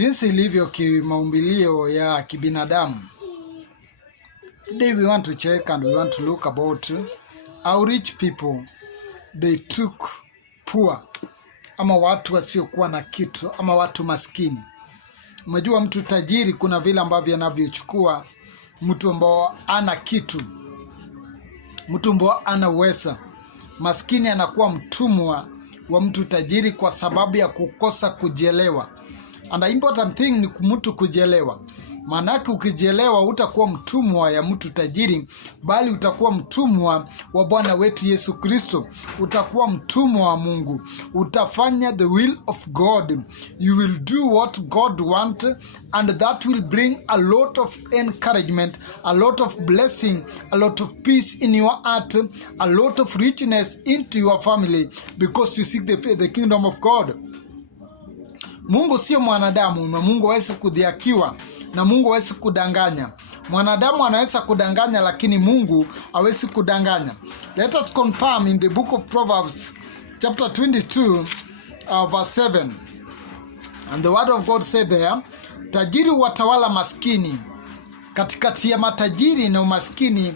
jinsi ilivyo kimaumbilio ya kibinadamu. Today we want to check and we want to look about how rich people they took poor, ama watu wasiokuwa na kitu, ama watu maskini. Umejua mtu tajiri kuna vile ambavyo anavyochukua mtu ambao ana kitu, mtu ambao ana uwezo. Maskini anakuwa mtumwa wa mtu tajiri kwa sababu ya kukosa kujielewa. And the important thing ni mtu kujielewa. Maanake ukijielewa utakuwa mtumwa ya mtu tajiri, bali utakuwa mtumwa wa Bwana wetu Yesu Kristo. Utakuwa mtumwa wa Mungu. Utafanya the will of God. You will do what God wants, and that will bring a lot of encouragement, a lot of blessing, a lot of peace in your heart, a lot of richness into your family, because you seek the kingdom of God. Mungu sio mwanadamu, na Mungu hawezi kudhihakiwa, na Mungu hawezi kudanganya. Mwanadamu anaweza kudanganya, lakini Mungu hawezi kudanganya. Let us confirm in the book of Proverbs chapter 22 verse 7. And the word of God said there, tajiri watawala maskini. Katikati ya matajiri na umaskini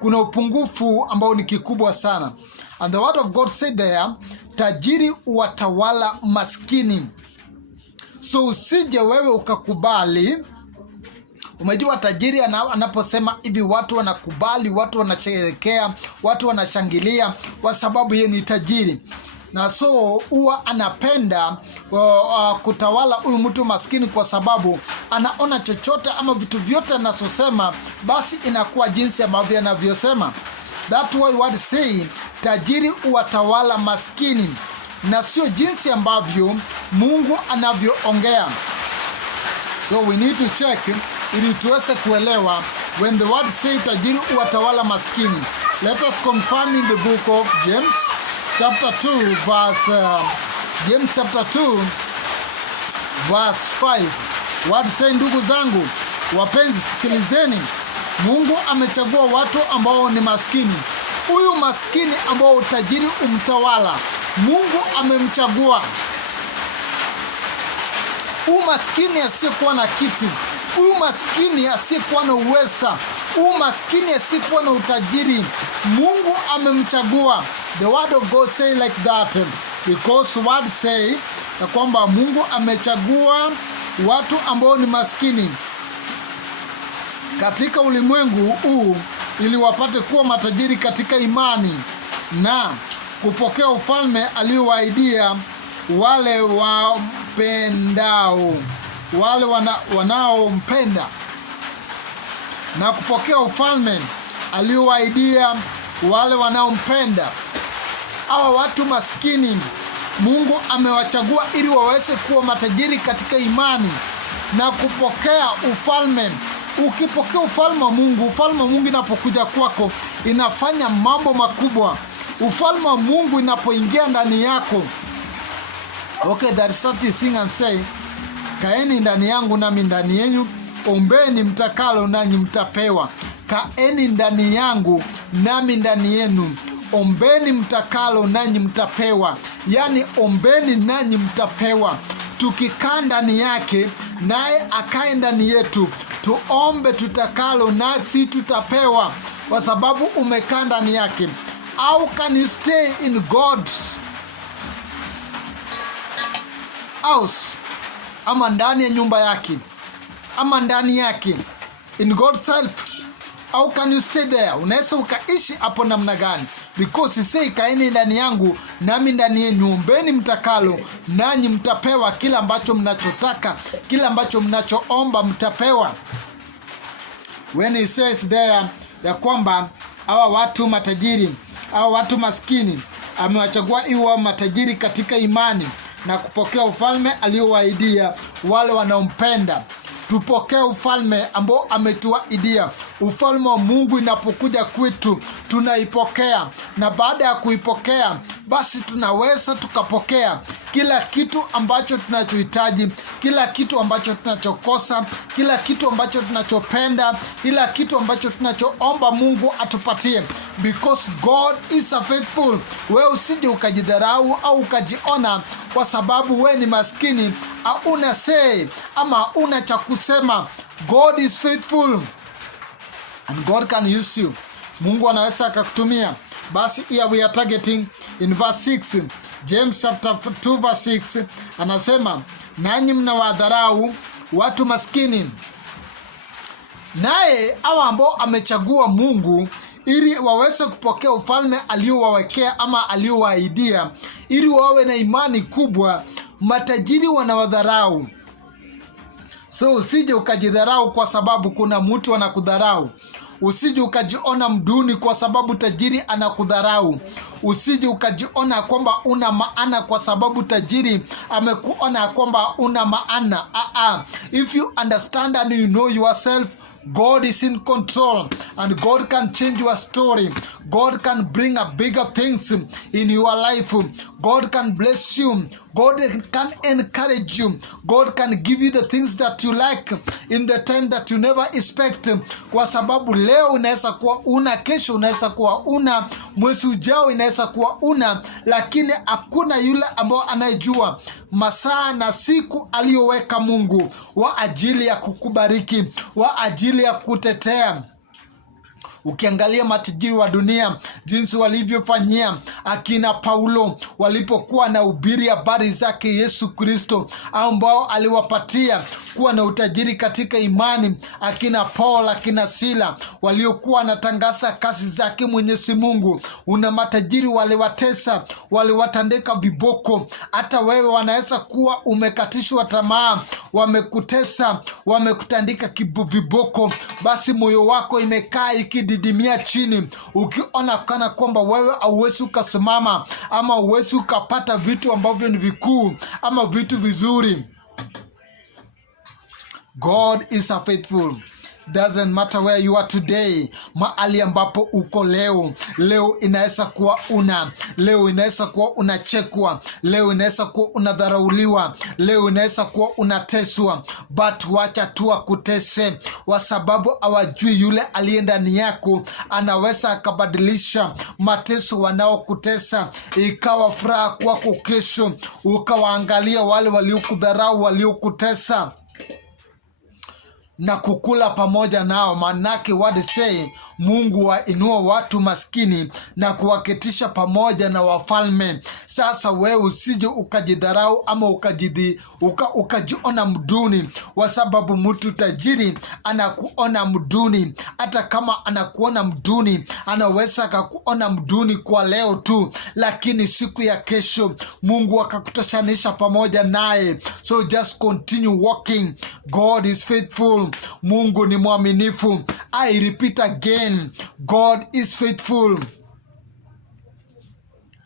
kuna upungufu ambao ni kikubwa sana. And the word of God said there, tajiri watawala maskini. So usije wewe ukakubali. Umejua tajiri anaposema hivi, watu wanakubali, watu wanasherehekea, watu wanashangilia kwa sababu yeye ni tajiri. Na so huwa anapenda kutawala huyu mtu maskini kwa sababu anaona chochote ama vitu vyote anasosema basi inakuwa jinsi ambavyo anavyosema. That's why word say tajiri watawala maskini, na sio jinsi ambavyo Mungu anavyoongea. So we need to check ili tuweze kuelewa when the word say tajiri watawala maskini. Let us confirm in the book of James chapter 2 verse 5. Word say, ndugu zangu wapenzi, sikilizeni, Mungu amechagua watu ambao ni maskini. Huyu maskini ambao utajiri umtawala, Mungu amemchagua. Huyu maskini asiyekuwa na kitu, huyu maskini asiyekuwa na uweza, huyu maskini asiyekuwa na utajiri, Mungu amemchagua. The word of God say like that, because word say ya kwamba Mungu amechagua watu ambao ni maskini katika ulimwengu huu ili wapate kuwa matajiri katika imani na kupokea ufalme aliowaahidia wale wampendao, wale wanaompenda, na kupokea ufalme aliowaahidia wale wanaompenda. Hawa watu maskini Mungu amewachagua ili waweze kuwa matajiri katika imani na kupokea ufalme. Ukipokea ufalme wa Mungu inapokuja kwako inafanya mambo makubwa. Ufalme wa Mungu inapoingia ndani yako, okay, that is what you sing and say, kaeni ndani yangu nami ndani yenu, ombeni mtakalo nanyi mtapewa. Kaeni ndani yangu nami ndani yenu, ombeni mtakalo nanyi mtapewa. Yani ombeni nanyi mtapewa. Tukikaa ndani yake naye akae ndani yetu, tuombe tutakalo nasi tutapewa, kwa sababu umekaa ndani yake. How can you stay in God's house, ama ndani ya nyumba yake, ama ndani yake, in God's self? How can you stay there? Unaweza ukaishi hapo namna gani? Because he say kaeni ndani yangu nami ndani yenu, ombeni mtakalo nanyi mtapewa. Kila ambacho mnachotaka, kila ambacho mnachoomba mtapewa. When he says there ya kwamba hawa watu matajiri, hawa watu maskini amewachagua iwe matajiri katika imani na kupokea ufalme aliowaahidia wale wanaompenda. Tupokee ufalme ambao ametuahidia. Ufalme wa Mungu inapokuja kwetu tunaipokea, na baada ya kuipokea basi tunaweza tukapokea kila kitu ambacho tunachohitaji, kila kitu ambacho tunachokosa, kila kitu ambacho tunachopenda, kila kitu ambacho tunachoomba Mungu atupatie, because God is faithful. Wewe usije ukajidharau au ukajiona kwa sababu wewe ni maskini hauna say ama hauna cha kusema, God is faithful and God can use you. Mungu anaweza akakutumia. Basi here we are targeting in verse 6. James chapter 2 verse 6 anasema, nanyi mnawadharau watu maskini. Naye hawa ambao amechagua Mungu ili waweze kupokea ufalme aliowawekea ama aliowaahidia, ili wawe na imani kubwa, matajiri wanawadharau. So usije ukajidharau kwa sababu kuna mtu anakudharau. Usije ukajiona mduni kwa sababu tajiri anakudharau. Usije ukajiona kwamba una maana kwa sababu tajiri amekuona kwamba una maana. If you understand and you know yourself, God is in control and God can change your story. God can bring a bigger things in your life. God can bless you. God can encourage you. God can give you the things that you like in the time that you never expect. Kwa sababu leo unaweza kuwa una, kesho unaweza kuwa una, mwezi ujao inaweza kuwa una, lakini hakuna yule ambao anayejua masaa na siku aliyoweka Mungu wa ajili ya kukubariki, wa ajili ya kutetea. Ukiangalia matajiri wa dunia jinsi walivyofanyia akina Paulo walipokuwa na ubiri habari zake Yesu Kristo, ambao aliwapatia kuwa na utajiri katika imani, akina Paul, akina Sila waliokuwa wanatangaza kazi zake Mwenyezi Mungu. Una matajiri waliwatesa, waliwatandika viboko. Hata wewe wanaweza kuwa umekatishwa tamaa, wamekutesa, wamekutandika viboko, basi moyo wako imekaa ikididimia chini, ukiona kana kwamba wewe hauwezi ukasimama ama hauwezi ukapata vitu ambavyo ni vikuu ama vitu vizuri. God is a faithful. Doesn't matter where you are today, mahali ambapo uko leo. Leo inaweza kuwa leo inaweza kuwa unachekwa, leo inaweza kuwa unadharauliwa, leo inaweza kuwa unateswa, but wacha tu akutese, kwa sababu hawajui yule aliye ndani yako anaweza akabadilisha mateso wanaokutesa ikawa furaha kwako kesho, ukawaangalia wale waliokudharau, waliokutesa na kukula pamoja nao. Manake what they say, Mungu wainua watu maskini na kuwaketisha pamoja na wafalme. Sasa wewe usije ukajidharau ama ukajiona mduni, kwa sababu mtu tajiri anakuona mduni. Hata kama anakuona mduni, anaweza akakuona mduni kwa leo tu, lakini siku ya kesho Mungu akakutoshanisha pamoja naye. So just continue walking. God is faithful. Mungu ni mwaminifu. I repeat again, God is faithful.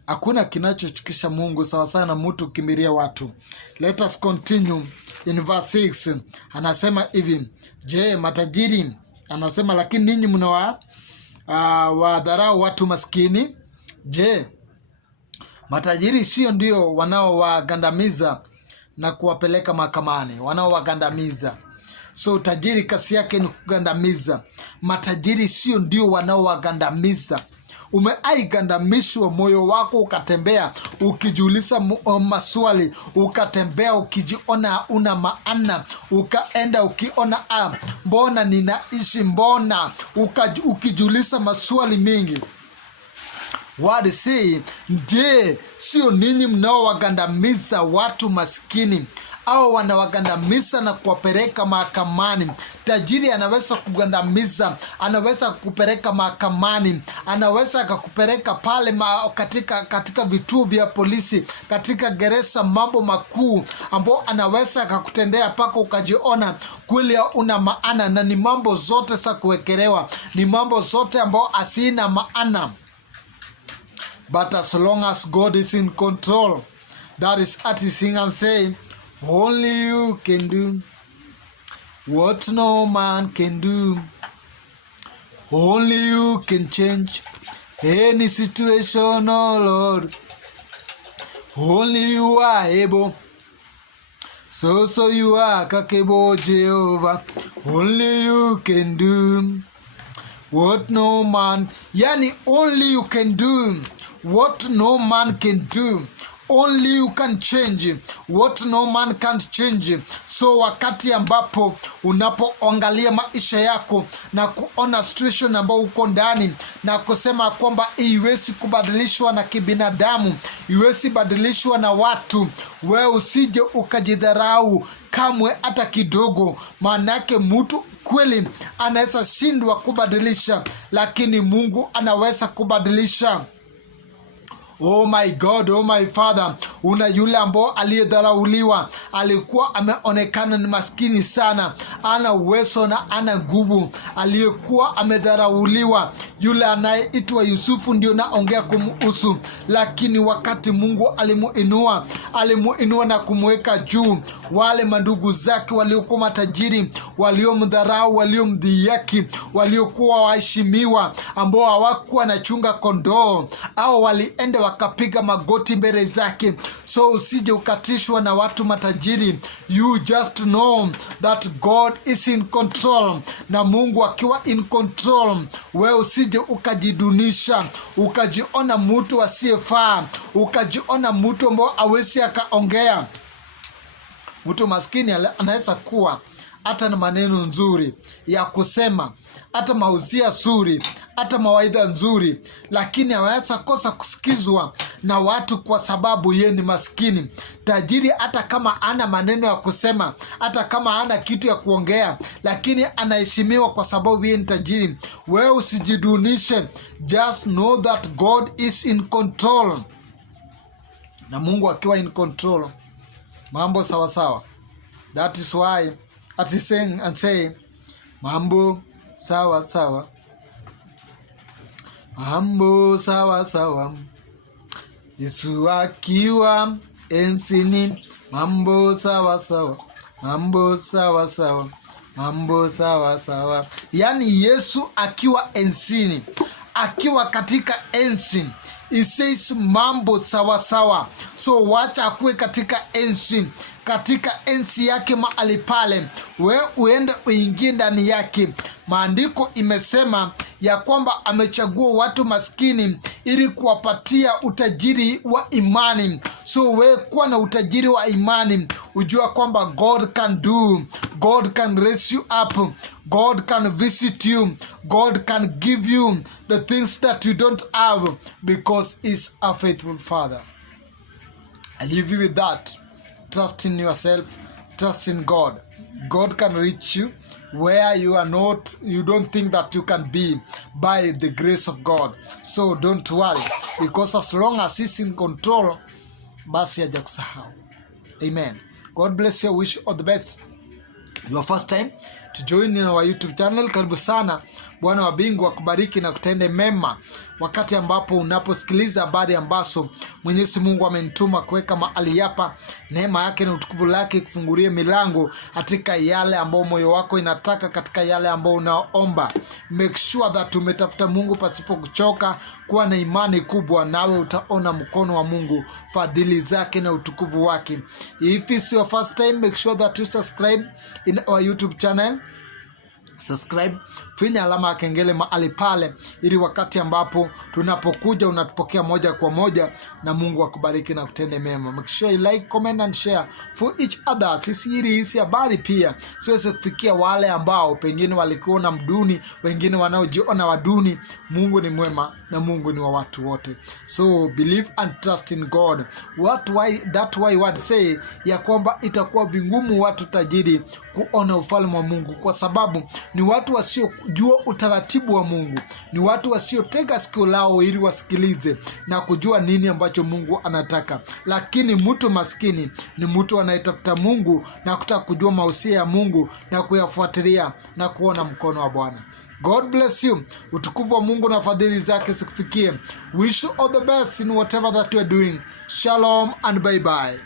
Hakuna kinachochukisha Mungu sawa sana mtu kimiria watu. Let us continue in verse 6. Anasema hivi, je, matajiri, anasema lakini ninyi wadharau watu maskini. Je, matajiri sio ndio wanaowagandamiza na kuwapeleka mahakamani, wanaowagandamiza? So tajiri kasi yake ni kugandamiza. Matajiri sio ndio wanaowagandamiza. Umeaigandamishwa moyo wako, ukatembea ukijiuliza maswali, ukatembea ukijiona una maana, ukaenda ukiona mbona ninaishi, mbona ukijiuliza maswali mingi. What say, je, sio ninyi mnaowagandamiza watu maskini au wanawagandamiza na kuwapeleka mahakamani? Tajiri anaweza kugandamiza, anaweza kukupeleka mahakamani, anaweza akakupeleka pale katika vituo vya polisi, katika gereza, mambo makuu ambao anaweza akakutendea paka ukajiona kweli una maana, na ni mambo zote za kuwekelewa, ni mambo zote ambao asina maana. But as long as God is in control, that is what he sing and say, only you can do what no man can do. Only you can change any situation, oh Lord. Only you are able. So you are capable, Jehovah. Only you can do what no man, yani only you can do what no man can do. only you can change what no man can't change. So wakati ambapo unapoangalia maisha yako na kuona situation ambayo uko ndani na kusema kwamba iwezi kubadilishwa na kibinadamu, iwezi badilishwa na watu, wewe usije ukajidharau kamwe hata kidogo. Maanake mtu kweli anaweza shindwa kubadilisha, lakini Mungu anaweza kubadilisha. Oh my God, oh my Father, una yule ambao aliyedharauliwa, alikuwa ameonekana ni maskini sana, ana uwezo na ana nguvu, aliyekuwa amedharauliwa, yule anayeitwa Yusufu ndio naongea kumhusu. Lakini wakati Mungu alimuinua na kumweka juu, wale mandugu zake waliokuwa matajiri, waliomdharau, waliomdhihaki, waliokuwa waheshimiwa, ambao hawakuwa na chunga kondoo, au walienda wakapiga magoti mbele zake. So usije ukatishwa na watu matajiri. You just know that God is in control. Na Mungu akiwa in control, wewe usije ukajidunisha, ukajiona mtu asiyefaa, ukajiona mtu ambao hawezi akaongea. Mtu maskini anaweza kuwa hata na maneno nzuri ya kusema, hata mauzia nzuri, hata mawaidha nzuri, lakini hawezi kosa kusikizwa na watu kwa sababu yeye ni maskini. Tajiri hata kama ana maneno ya kusema, hata kama ana kitu ya kuongea, lakini anaheshimiwa kwa sababu yeye ni tajiri. Wewe usijidunishe. Just know that God is in control. Na Mungu akiwa in control, mambo sawa sawa. That is why at the saying and say, mambo sawa sawa, mambo sawa sawa, Yesu akiwa enzini, mambo sawa sawa, mambo sawa sawa, mambo sawa sawa. Yani Yesu akiwa enzini, akiwa katika enzi, it says mambo sawa sawa. So wacha akuwe katika enzi, katika enzi yake mahali pale, we uende uingie ndani yake. Maandiko imesema ya kwamba amechagua watu maskini ili kuwapatia utajiri wa imani. So we kuwa na utajiri wa imani, ujua kwamba God can do, God can raise you up, God can visit you, God can give you the things that you don't have, because He's a faithful Father. I leave you with that. Trust in yourself, trust in God. God can reach you where you are not, you don't think that you can be, by the grace of God. So don't worry, because as long as He's in control, basi hajakusahau. Amen. God bless you. Wish you all the best. Your first time to join in our YouTube channel, karibu sana. Bwana wa mbingu akubariki na kutende mema wakati ambapo unaposikiliza habari ambazo Mwenyezi Mungu amenituma kuweka mahali hapa. Neema yake na utukufu lake kufungulie milango katika yale ambao moyo wako inataka, katika yale ambao unaomba. Make sure that umetafuta Mungu pasipo kuchoka, kuwa na imani kubwa, nawe utaona mkono wa Mungu, fadhili zake na utukufu wake. If it's your first time, make sure that you subscribe in our YouTube channel. Subscribe, finya alama ya kengele mahali pale, ili wakati ambapo tunapokuja unatupokea moja kwa moja, na Mungu akubariki na kutende mema. Make sure you like, comment and share for each other. Sisi hizi habari pia siweze kufikia wale ambao pengine walikuwa na mduni, wengine wanaojiona waduni. Mungu ni mwema na Mungu ni wa watu wote. So believe and trust in God. That why word say ya kwamba itakuwa vingumu watu tajiri kuona ufalme wa Mungu, kwa sababu ni watu wasiojua utaratibu wa Mungu, ni watu wasiotega sikio lao ili wasikilize na kujua nini ambacho Mungu anataka. Lakini mtu maskini ni mtu anayetafuta Mungu na kutaka kujua mausia ya Mungu na kuyafuatilia na kuona mkono wa Bwana. God bless you. Utukufu wa Mungu na fadhili zake sikufikie. Wish you all the best in whatever that you are doing. Shalom and bye bye.